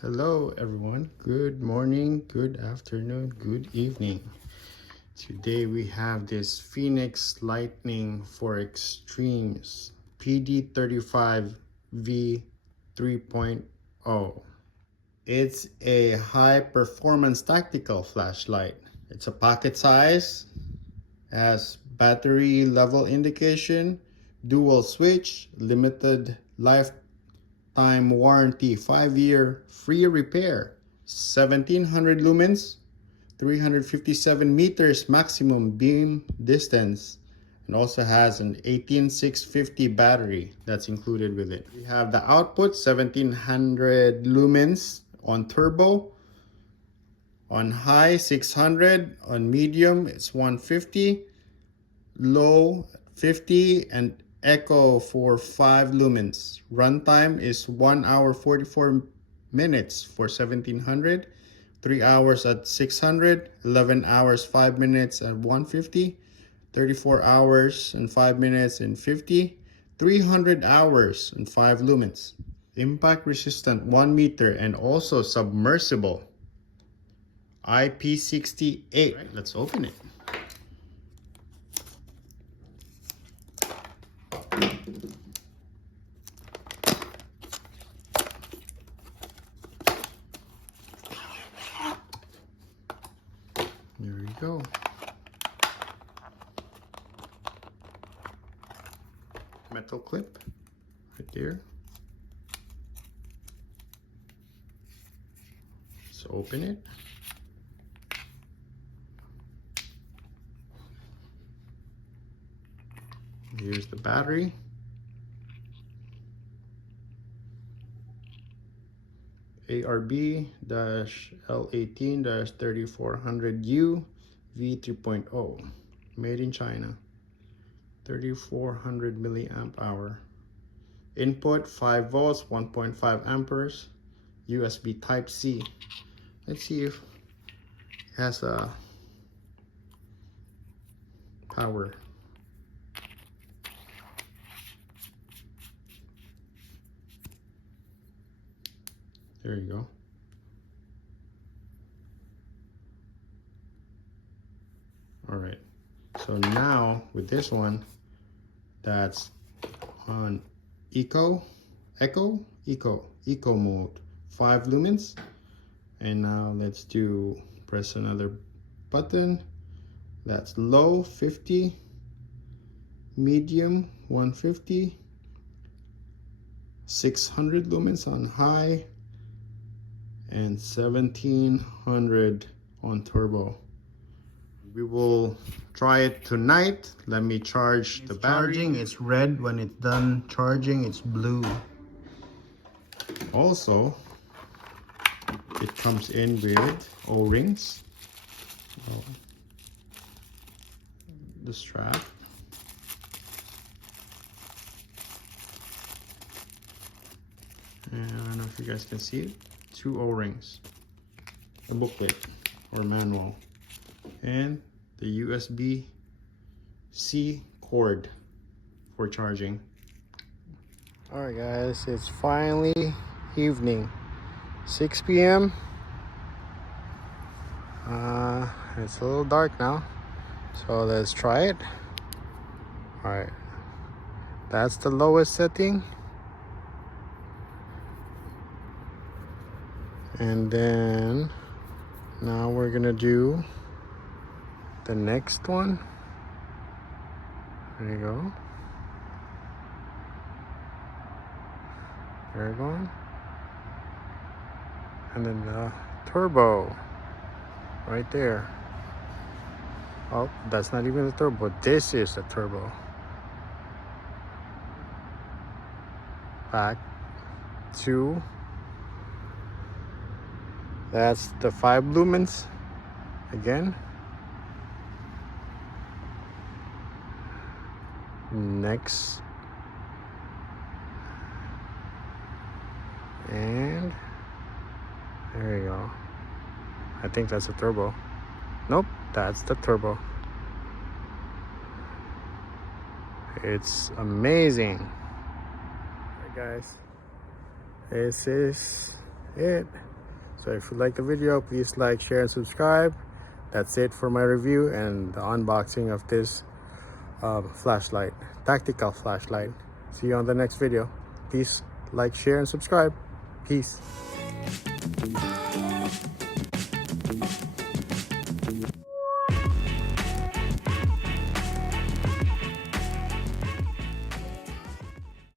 Hello everyone, good morning, good afternoon, good evening. Today we have this FENIX Lightning for Extremes PD35 V3.0. It's a high performance tactical flashlight. It's a pocket size, has battery level indication, dual switch, limited lifetime warranty, 5-year free repair, 1700 lumens, 357 meters maximum beam distance, and also has an 18650 battery that's included with it. We have the output 1700 lumens on turbo, on high 600, on medium it's 150, low 50, and echo for 5 lumens. Runtime is 1 hour 44 minutes for 1700, 3 hours at 600, 11 hours 5 minutes at 150, 34 hours and 5 minutes in 50, 300 hours and 5 lumens. Impact resistant 1 meter and also submersible. IP68. Right, let's open it. There we go. Metal clip right there. Let's open it. Here's the battery. ARB-L18-3400U V3.0, made in China, 3400 milliamp hour. Input 5 volts, 1.5 amperes, USB Type C. Let's see if it has a power. There you go. All right, so now with this one, that's on eco mode, 5 lumens. And now let's press another button. That's low 50, medium 150, 600 lumens on high, and 1700 on turbo. We will try it tonight. Let me charge the battery. Charging, it's red. When it's done charging, it's blue. Also, it comes in with O-rings. The strap. And I don't know if you guys can see it. 2 O-rings, a booklet or manual, and the USB-C cord for charging. Alright guys, it's finally evening, 6 p.m. It's a little dark now, so let's try it. Alright, that's the lowest setting. And then now we're gonna do the next one. There you go. There you go. And then the turbo right there. Oh, that's not even the turbo. This is the turbo. Back to, that's the 5 lumens again. next, and there you go. I think that's a turbo. Nope, that's the turbo. It's amazing. Alright guys, this is it. So if you like the video, please like, share, and subscribe. That's it for my review and the unboxing of this flashlight, tactical flashlight. See you on the next video. Please like, share, and subscribe. Peace.